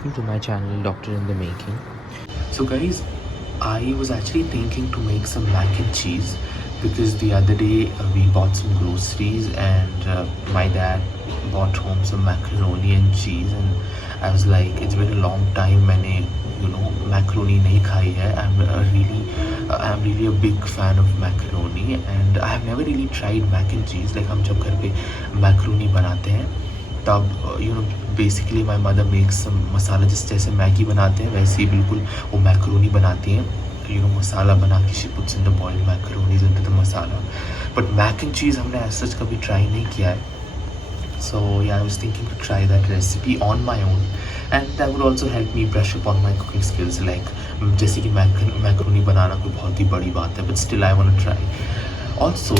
welcome to my channel Doctor in the Making. So guys, I was actually thinking to make some mac and cheese because the other day we bought some groceries and my dad bought home some macaroni and cheese, and I was like, it's been a long time मैंने macaroni nahi खाई hai. I'm really a big fan of macaroni and I have never really tried mac and cheese. Like हम जब घर पे macaroni बनाते हैं तब basically my mother makes some masala, जिस जैसे मैगी बनाते हैं वैसे ही बिल्कुल वो मैक्रोनी बनाती हैं. मसाला बना के she puts in the boiled macaronis into the masala. But mac and cheese हमने ऐसा सच कभी ट्राई नहीं किया है. So yeah I was thinking to try that recipe on my own and that would also help me brush up on my cooking skills. Like जैसे कि macaroni बनाना कोई बहुत ही बड़ी बात है, but still I want to try. Also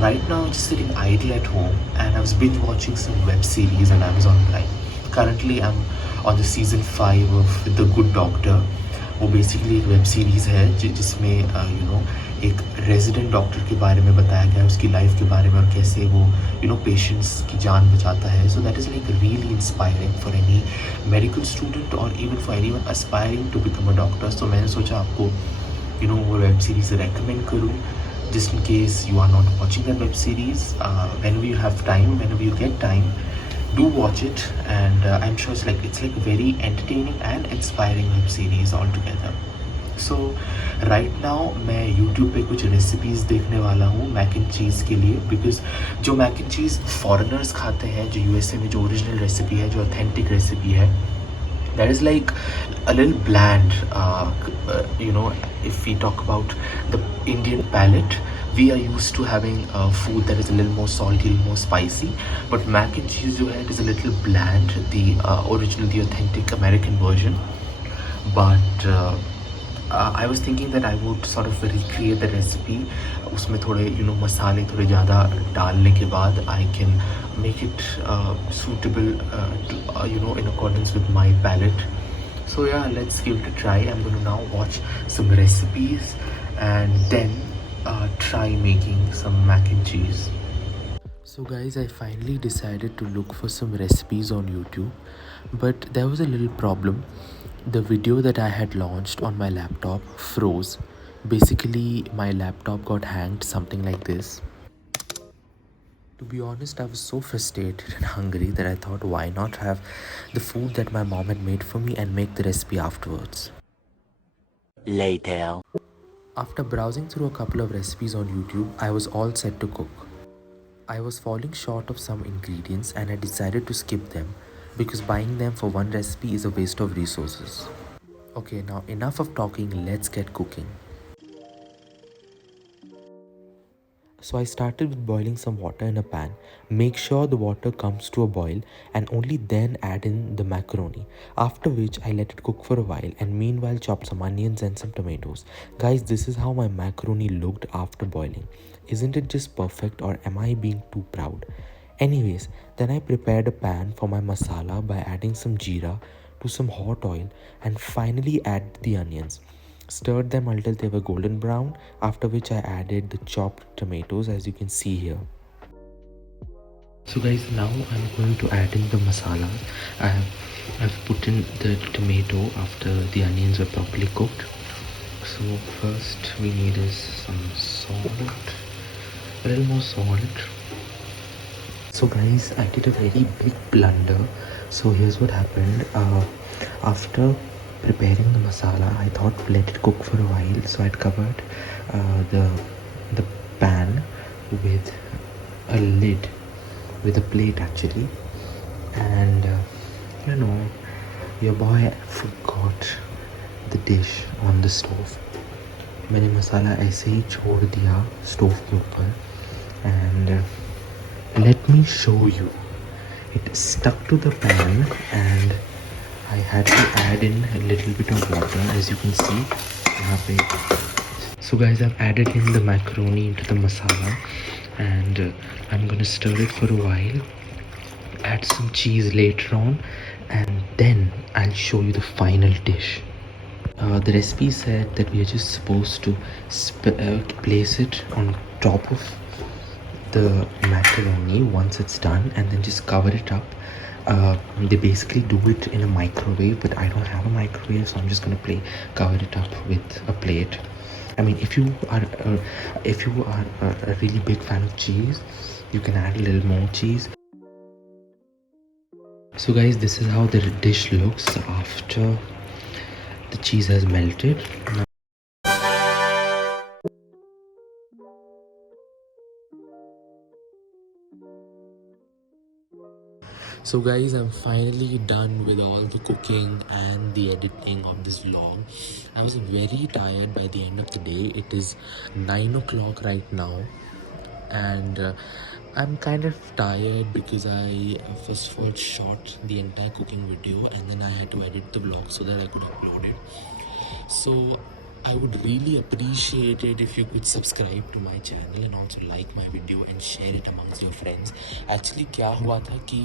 right now I'm just sitting idle at home and I was binge watching some web series on Amazon Prime. Currently I'm on the season 5 of The Good Doctor. वो basically एक web series है जिसमें एक resident doctor के बारे में बताया गया है, उसकी लाइफ के बारे में और कैसे वो पेशेंट्स की जान बचाता है. So that is like really inspiring for any medical student और even for anyone aspiring to become a doctor. So मैंने सोचा आपको वो वेब सीरीज़ रेकमेंड करूँ. Just in case you are not watching that web series, whenever you have time, whenever you get time, do watch it. And I'm sure it's like very entertaining and inspiring web series altogether. So right now मैं YouTube पे कुछ recipes देखने वाला हूँ Mac and चीज़ के लिए, because जो Mac and cheese foreigners खाते हैं, जो USA में जो ओरिजिनल रेसिपी है, जो ऑथेंटिक रेसिपी है, that is like a little bland. If we talk about the Indian palate, we are used to having food that is a little more salty, a little more spicy, but mac and cheese जो है, it is a little bland, the original, the authentic American version. But I was thinking that I would sort of recreate the recipe. उसमें थोड़े मसाले थोड़े ज़्यादा डालने के बाद I can make it suitable to, in accordance with my palate. So yeah, let's give it a try. I'm going to now watch some recipes and then try making some mac and cheese. So guys, I finally decided to look for some recipes on YouTube, but there was a little problem. The video that I had launched on my laptop froze. Basically, my laptop got hanged, something like this. To be honest, I was so frustrated and hungry that I thought, why not have the food that my mom had made for me and make the recipe afterwards. Later. After browsing through a couple of recipes on YouTube, I was all set to cook. I was falling short of some ingredients and I decided to skip them because buying them for one recipe is a waste of resources. Okay, now enough of talking, let's get cooking. So I started with boiling some water in a pan. Make sure the water comes to a boil and only then add in the macaroni. After which I let it cook for a while and meanwhile chop some onions and some tomatoes. Guys, this is how my macaroni looked after boiling. Isn't it just perfect, or am I being too proud? Anyways, then I prepared a pan for my masala by adding some jeera to some hot oil and finally add the onions. Stirred them until they were golden brown, after which I added the chopped tomatoes, as you can see here. So guys, now I'm going to add in the masala. I've put in the tomato after the onions were properly cooked. So first we need is some salt, a little more salt. So guys, I did a very big blunder. So here's what happened. After preparing the masala, I thought to let it cook for a while, so I'd covered the pan with a lid, with a plate actually, and your boy forgot the dish on the stove. मैंने मसाला ऐसे ही छोड़ दिया stove के ऊपर, and let me show you, it stuck to the pan and I had to add in a little bit of water, as you can see यहाँ पे. So guys, I've added in the macaroni into the masala and I'm gonna stir it for a while, add some cheese later on, and then I'll show you the final dish. The recipe said that we are just supposed to place it on top of the macaroni once it's done and then just cover it up They basically do it in a microwave, but I don't have a microwave, so I'm just gonna cover it up with a plate. I mean, if you are a really big fan of cheese, you can add a little more cheese. So guys, this is how the dish looks after the cheese has melted. So guys, I'm finally done with all the cooking and the editing of this vlog. I was very tired by the end of the day. It is 9 o'clock right now, and I'm kind of tired because I first of all shot the entire cooking video, and then I had to edit the vlog so that I could upload it. So I would really appreciate it if you could subscribe to my channel and also like my video and share it amongst your friends. Actually क्या हुआ था कि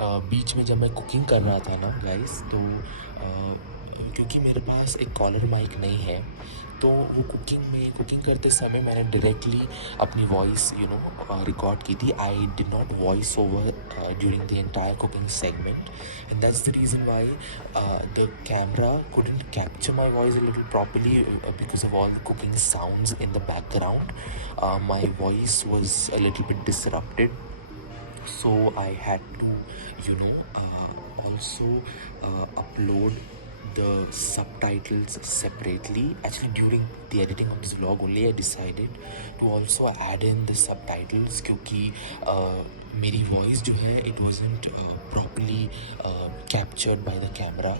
बीच में जब मैं cooking कर रहा था ना गाइस, तो क्योंकि मेरे पास एक कॉलर माइक नहीं है, तो वो कुकिंग करते समय मैंने डायरेक्टली अपनी वॉइस रिकॉर्ड की थी. I did not voice over during the entire cooking segment, and that's the reason why the camera couldn't capture my voice a little properly because of all the cooking sounds in the background. My voice was a little bit disrupted, so I had to also upload the subtitles separately. Actually, during the editing of this vlog only I decided to also add in the subtitles, क्योंकि मेरी voice जो है it wasn't properly captured by the camera.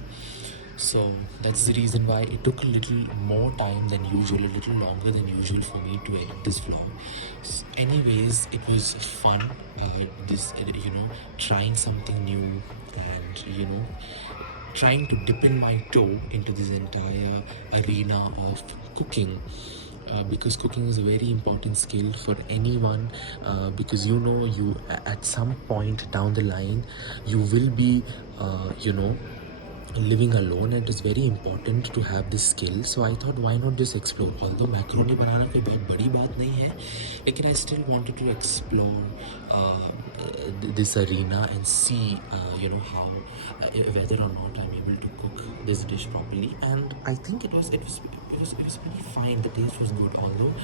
So that's the reason why it took a little more time than usual, a little longer than usual for me to edit this vlog. Anyways, it was fun, trying something new, and trying to dip in my toe into this entire arena of cooking. Because cooking is a very important skill for anyone, because you at some point down the line you will be living alone, and it is very important to have this skill. So I thought, why not just explore? Although macaroni बनाना कोई बहुत बड़ी बात नहीं है, लेकिन I still wanted to explore this arena and see how whether or not I'm able to cook this dish properly. And I think it was pretty fine. The taste was good. Although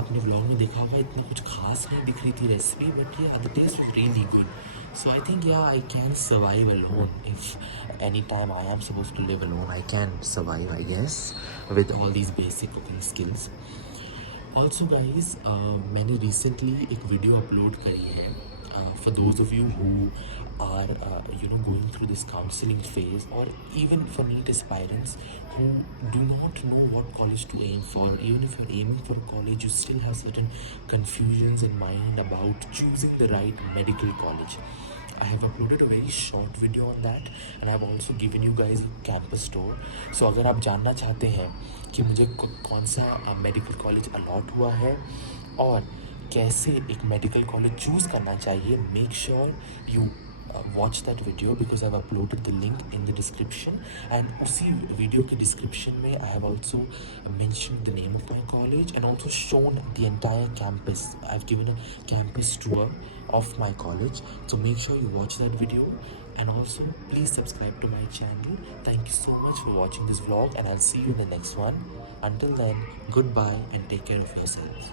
आपने vlog में देखा होगा इतनी कुछ खास नहीं दिख रही थी recipe, but yeah, the taste was really good. So I think, yeah, I can survive alone. If anytime I am supposed to live alone, I can survive, I guess, with all these basic cooking skills. Also guys, मैंने recently एक video upload करी है for those of you who are going through this counseling phase, or even for NEET aspirants who do not know what college to aim for. Even if you're aiming for college, you still have certain confusions in mind about choosing the right medical college. I have uploaded a very short video on that, and I have also given you guys a campus tour. So अगर आप जानना चाहते हैं कि मुझे कौन सा medical college allot हुआ है और कैसे एक मेडिकल कॉलेज चूज़ करना चाहिए, make sure you watch that video, because I've uploaded the link in the description. And उसी video के description में I have also mentioned the name of my college and also shown the entire campus. I've given a campus tour of my college, so make sure you watch that video. And also please subscribe to my channel. Thank you so much for watching this vlog, and I'll see you in the next one. Until then, goodbye and take care of yourselves.